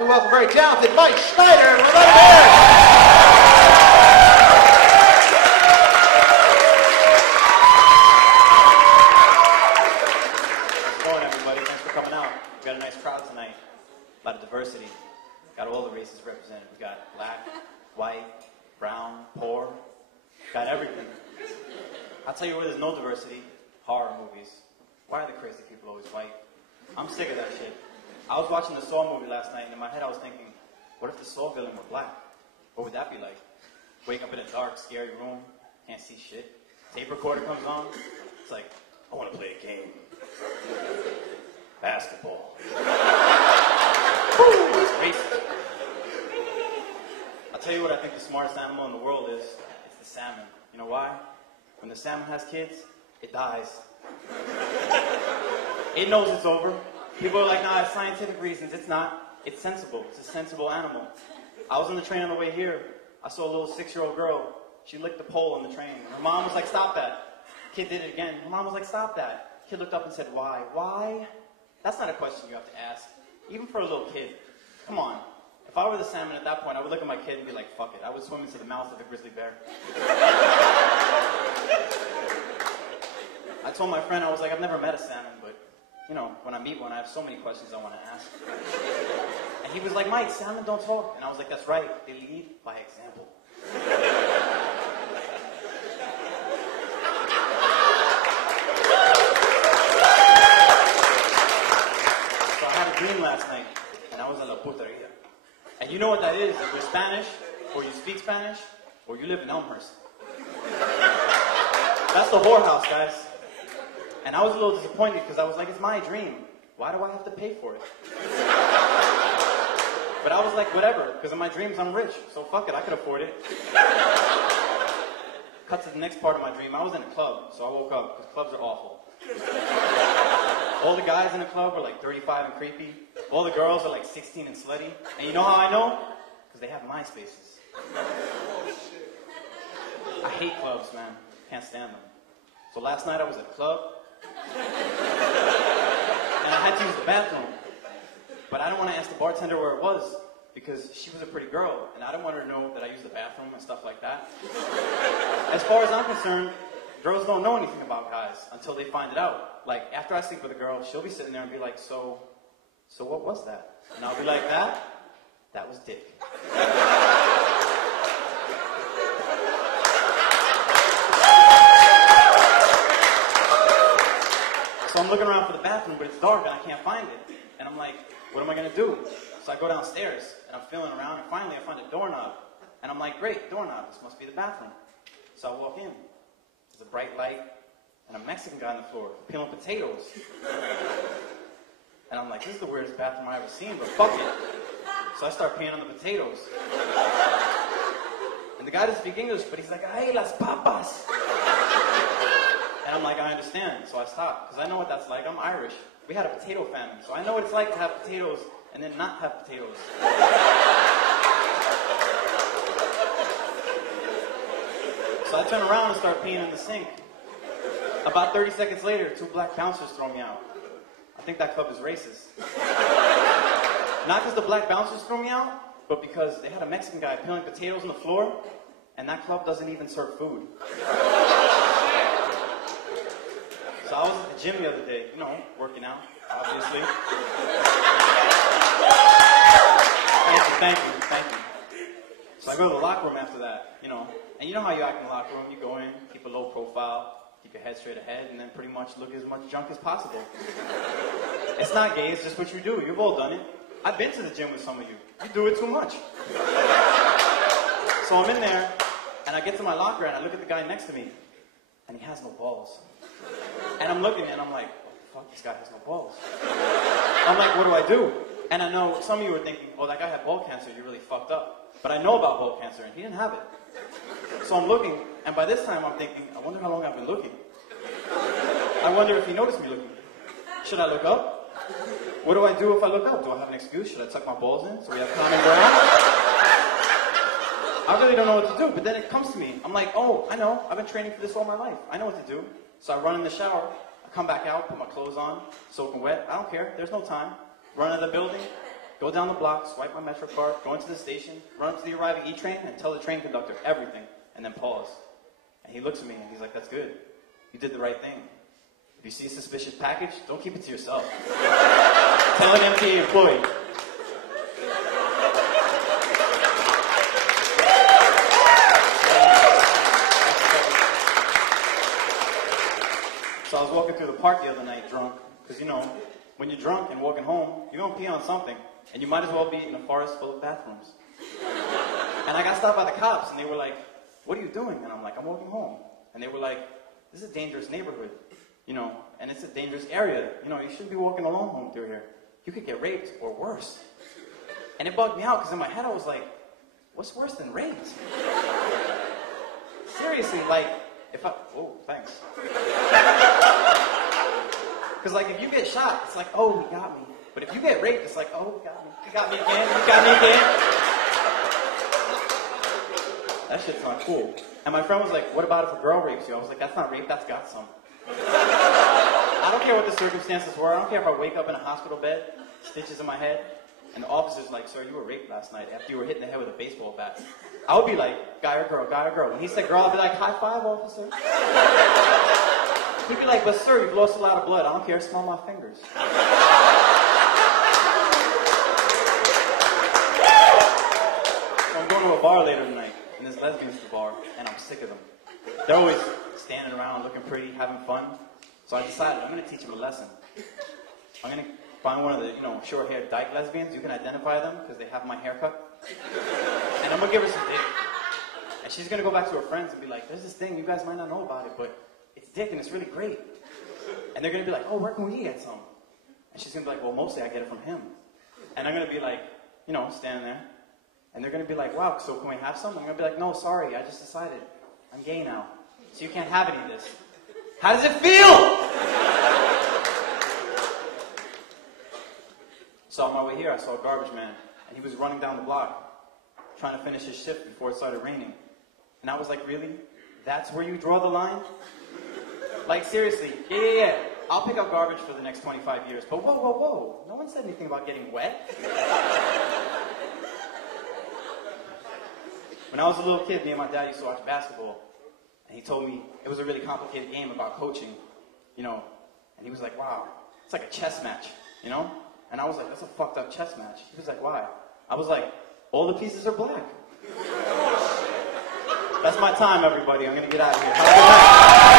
Welcome, very talented Mike Schneider and Rebecca Baird. How's it going, everybody? Thanks for coming out. We got a nice crowd tonight. A lot of diversity. Got all the races represented. We got black, white, brown, poor. Got everything. I'll tell you where there's no diversity. Horror movies. Why are the crazy people always white? I'm sick of that shit. I was watching the Saw movie last night, and in my head I was thinking, what if the Saw villain were black? What would that be like? Wake up in a dark, scary room, can't see shit. Tape recorder comes on. It's like, I want to play a game. Basketball. Woo, it's racist. I'll tell you what I think the smartest animal in the world is. It's the salmon. You know why? When the salmon has kids, it dies. It knows it's over. People are like, nah, it's scientific reasons. It's not. It's sensible. It's a sensible animal. I was on the train on the way here. I saw a little 6-year-old girl. She licked the pole on the train. And her mom was like, stop that. Kid did it again. Her mom was like, stop that. Kid looked up and said, why? Why? That's not a question you have to ask. Even for a little kid. Come on. If I were the salmon at that point, I would look at my kid and be like, fuck it. I would swim into the mouth of a grizzly bear. I told my friend, I was like, I've never met a salmon, but you know, when I meet one, I have so many questions I want to ask. And he was like, Mike, salmon don't talk. And I was like, that's right. They lead by example. So I had a dream last night, and I was in La Puteria. And you know what that is? If you're Spanish, or you speak Spanish, or you live in Elmhurst. That's the whorehouse, guys. And I was a little disappointed because I was like, it's my dream. Why do I have to pay for it? But I was like, whatever, because in my dreams I'm rich, so fuck it, I could afford it. Cut to the next part of my dream. I was in a club, so I woke up, because clubs are awful. All the guys in the club are like 35 and creepy. All the girls are like 16 and slutty. And you know how I know? Because they have MySpaces. I hate clubs, man. Can't stand them. So last night I was at a club. And I had to use the bathroom. But I didn't want to ask the bartender where it was, because she was a pretty girl, and I didn't want her to know that I used the bathroom and stuff like that. As far as I'm concerned, girls don't know anything about guys until they find it out. Like, after I sleep with a girl, she'll be sitting there and be like, so what was that? And I'll be like, that was dick. So I'm looking around for the bathroom, but it's dark and I can't find it. And I'm like, what am I going to do? So I go downstairs, and I'm feeling around, and finally I find a doorknob. And I'm like, great, doorknob, this must be the bathroom. So I walk in. There's a bright light, and a Mexican guy on the floor, peeling potatoes. And I'm like, this is the weirdest bathroom I've ever seen, but fuck it. So I start peeing on the potatoes. And the guy doesn't speak English, but he's like, ay, las papas. And I'm like, I understand, so I stopped, because I know what that's like. I'm Irish. We had a potato famine, so I know what it's like to have potatoes and then not have potatoes. So I turn around and start peeing in the sink. About 30 seconds later, 2 black bouncers throw me out. I think that club is racist. Not because the black bouncers threw me out, but because they had a Mexican guy peeling potatoes on the floor, and that club doesn't even serve food. So I was at the gym the other day, you know, working out, obviously. Thank you. So I go to the locker room after that, you know. And you know how you act in the locker room. You go in, keep a low profile, keep your head straight ahead, and then pretty much look as much junk as possible. It's not gay, it's just what you do. You've all done it. I've been to the gym with some of you. You do it too much. So I'm in there, and I get to my locker, and I look at the guy next to me, and he has no balls. And I'm looking and I'm like, oh, fuck, this guy has no balls. I'm like, what do I do? And I know some of you are thinking, oh, that guy had ball cancer, you're really fucked up. But I know about ball cancer, and he didn't have it. So I'm looking, and by this time I'm thinking, I wonder how long I've been looking. I wonder if he noticed me looking. Should I look up? What do I do if I look up? Do I have an excuse? Should I tuck my balls in so we have common ground? I really don't know what to do, but then it comes to me. I'm like, oh, I know. I've been training for this all my life. I know what to do. So I run in the shower. I come back out, put my clothes on, soaking wet. I don't care. There's no time. Run out of the building, go down the block, swipe my Metro card, go into the station, run up to the arriving E-train, and tell the train conductor everything, and then pause. And he looks at me and he's like, that's good. You did the right thing. If you see a suspicious package, don't keep it to yourself. Tell an MTA employee. So I was walking through the park the other night drunk, because you know, when you're drunk and walking home, you're going to pee on something, and you might as well be in a forest full of bathrooms. And I got stopped by the cops, and they were like, what are you doing? And I'm like, I'm walking home. And they were like, this is a dangerous neighborhood, you know, and it's a dangerous area. You know, you shouldn't be walking alone home through here. You could get raped or worse. And it bugged me out, because in my head I was like, what's worse than raped? Seriously, like, if I, oh, thanks. Because, like, if you get shot, it's like, oh, he got me. But if you get raped, it's like, oh, he got me again, he got me again. That shit's not cool. And my friend was like, what about if a girl rapes you? I was like, that's not rape, that's got some. I don't care what the circumstances were. I don't care if I wake up in a hospital bed, stitches in my head, and the officer's like, sir, you were raped last night after you were hit in the head with a baseball bat. I would be like, guy or girl, guy or girl. When he said girl, I'd be like, high five, officer. He'd be like, but sir, you've lost a lot of blood. I don't care, smell my fingers. So I'm going to a bar later tonight, and there's lesbians at the bar, and I'm sick of them. They're always standing around, looking pretty, having fun. So I decided I'm going to teach them a lesson. I'm going to find one of the, you know, short-haired dyke lesbians. You can identify them because they have my haircut. And I'm going to give her some dick. And she's going to go back to her friends and be like, there's this thing, you guys might not know about it, but it's dick and it's really great. And they're going to be like, oh, where can we get some? And she's going to be like, well, mostly I get it from him. And I'm going to be like, you know, standing there. And they're going to be like, wow, so can we have some? I'm going to be like, no, sorry, I just decided. I'm gay now. So you can't have any of this. How does it feel? So on my way here, I saw a garbage man. And he was running down the block, trying to finish his shift before it started raining. And I was like, really? That's where you draw the line? Like, seriously, yeah. I'll pick up garbage for the next 25 years. But whoa. No one said anything about getting wet. When I was a little kid, me and my dad used to watch basketball. And he told me it was a really complicated game about coaching, you know. And he was like, wow, it's like a chess match, you know? And I was like, that's a fucked up chess match. He was like, why? I was like, all the pieces are black. That's my time, everybody. I'm going to get out of here. Have a good night.